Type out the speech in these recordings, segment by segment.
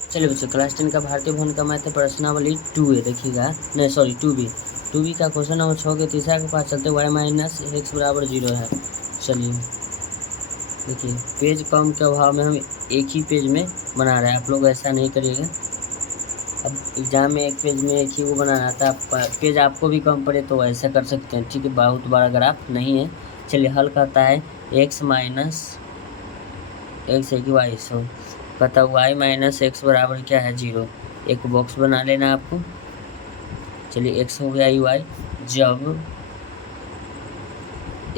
चलिए बच्चों, क्लास 10 का भारतीय भवन का मैथ है, प्रश्नावली 2A देखिएगा, नहीं सॉरी 2B का क्वेश्चन नंबर 6 के तीसरा के पास चलते y माइनस एक्स बराबर 0 है। चलिए देखिए, पेज कम के अभाव में हम एक ही पेज में बना रहे हैं, आप लोग ऐसा नहीं करिएगा। अब एग्जाम में एक पेज में एक ही वो बनाना था, पेज आपको भी कम पड़े तो ऐसा कर सकते हैं, ठीक है। बहुत बड़ा ग्राफ नहीं है। चलिए हल करता है x माइनस एक्स है कि वाई, सो कहता y माइनस एक्स बराबर क्या है 0। एक बॉक्स बना लेना आपको। चलिए x हो गया y, जब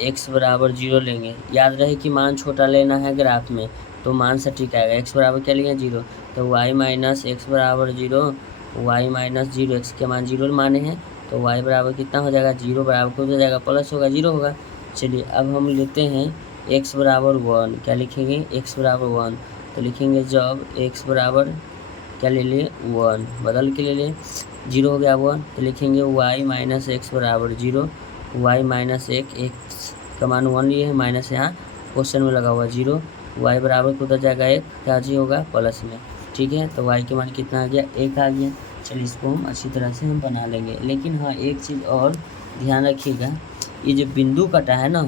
x बराबर 0 लेंगे, याद रहे कि मान छोटा लेना है ग्राफ में तो मान सटीक आएगा। x बराबर क्या लेंगे 0, तो y माइनस एक्स बराबर 0, y माइनस 0, x के मान 0 माने हैं तो y बराबर कितना हो जाएगा 0 बराबर कुछ हो जाएगा प्लस होगा 0 होगा। चलिए अब हम लेते हैं x बराबर 1, क्या लिखेंगे x बराबर 1, तो लिखेंगे जब x बराबर क्या ले लिए 1, बदल के ले लिए 0 हो गया 1, तो लिखेंगे y माइनस एक्स बराबर 0, y माइनस एक्स का मान 1 लिए है, माइनस यहाँ क्वेश्चन में लगा हुआ 0, y बराबर को उधर जाएगा 1, क्या जी होगा प्लस में, ठीक है। तो y के मान कितना आ गया 1 आ गया। चलिए इसको हम अच्छी तरह से हम बना लेंगे, लेकिन हाँ एक चीज़ और ध्यान रखिएगा, ये जो बिंदु कटा है ना,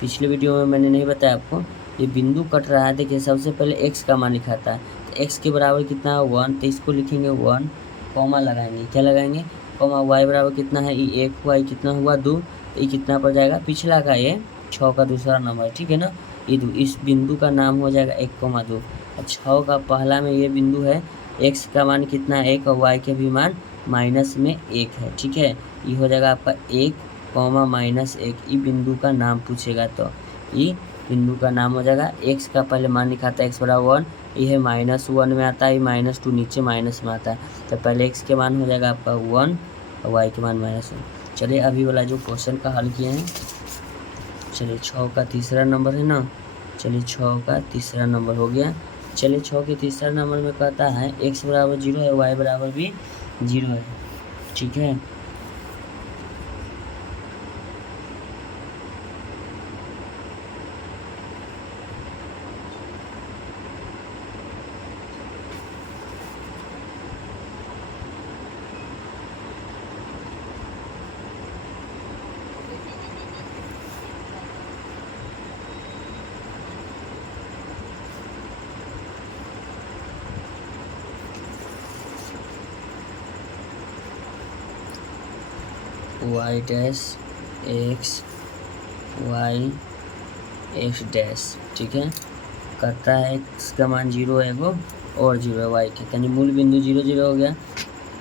पिछले वीडियो में मैंने नहीं बताया आपको, ये बिंदु कट रहा है। देखिए सबसे पहले x का मान लिखाता है, तो x के बराबर कितना है 1, तो इसको लिखेंगे 1, कॉमा लगाएंगे, क्या लगाएंगे कॉमा, y बराबर कितना है ये 1, y कितना हुआ 2, ये कितना पड़ जाएगा पिछला का ये 6 का दूसरा नंबर, ठीक है ना, ये 2, इस बिंदु का नाम हो जाएगा 1,2। और 6 का पहला में ये बिंदु है, x का मान कितना है 1 और y के भी मान माइनस में 1 है, ठीक है। ये हो जाएगा आपका 1, माइनस 1, ये बिंदु का नाम पूछेगा तो ये बिंदु का नाम हो जाएगा। x का पहले मान लिखाता है x बराबर 1, ये -1 में आता है, ये -2 नीचे माइनस में आता है, तो पहले x के मान हो जाएगा आपका 1 और y के मान -1। चलिए अभी वाला जो क्वेश्चन का हल किए हैं, चलिए 6 का तीसरा नंबर है ना, चलिए 6 का तीसरा नंबर हो गया। चलिए 6 के तीसरा नंबर में कहता है x बराबर 0 है, y बराबर भी 0 है, ठीक है। y dash x y x dash, ठीक है। कहता है x का मान 0 है वो और 0 है y के, यानी मूल बिंदु 0 0 हो गया।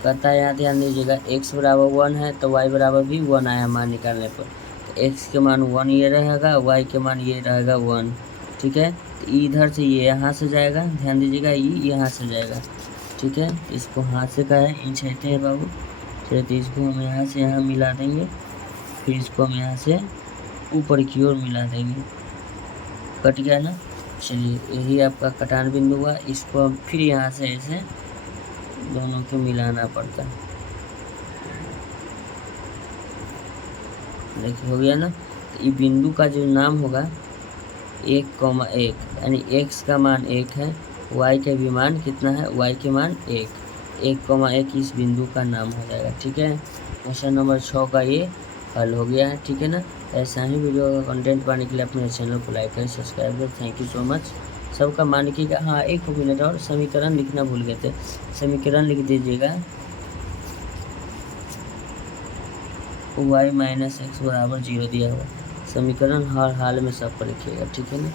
कहता है यहाँ ध्यान दीजिएगा x बराबर 1 है तो y बराबर भी 1 आया मान निकालने पर, तो x के मान 1 ये रहेगा, y के मान ये रहेगा 1, ठीक है। तो इधर से ये यहाँ से जाएगा, ध्यान दीजिएगा ये यहाँ से जाएगा, ठीक है। इसको हाथ से का है इंच रहते हैं बाबू, तो इसको हम यहाँ से यहाँ मिला देंगे, फिर इसको हम यहाँ से ऊपर की ओर मिला देंगे, कट गया ना। चलिए यही आपका कटान बिंदु हुआ, इसको हम फिर यहाँ से ऐसे दोनों को मिलाना पड़ता है, देखिए हो गया ना। तो ये बिंदु का जो नाम होगा 1,1, यानी x का मान 1 है, y के भी मान कितना है, y के मान 1,1 इस बिंदु का नाम हो जाएगा, ठीक है। क्वेश्चन नंबर 6 का ये हल हो गया है, ठीक है ना। ऐसा ही वीडियो का कंटेंट पाने के लिए अपने चैनल को लाइक करें, सब्सक्राइब करें। थैंक यू सो मच सबका मान कीजिएगा। हाँ एक मिनट और, समीकरण लिखना भूल गए थे, समीकरण लिख दीजिएगा y माइनस एक्स बराबर 0 दिया हुआ, समीकरण हर हाल में सब पर लिखिएगा, ठीक है ना।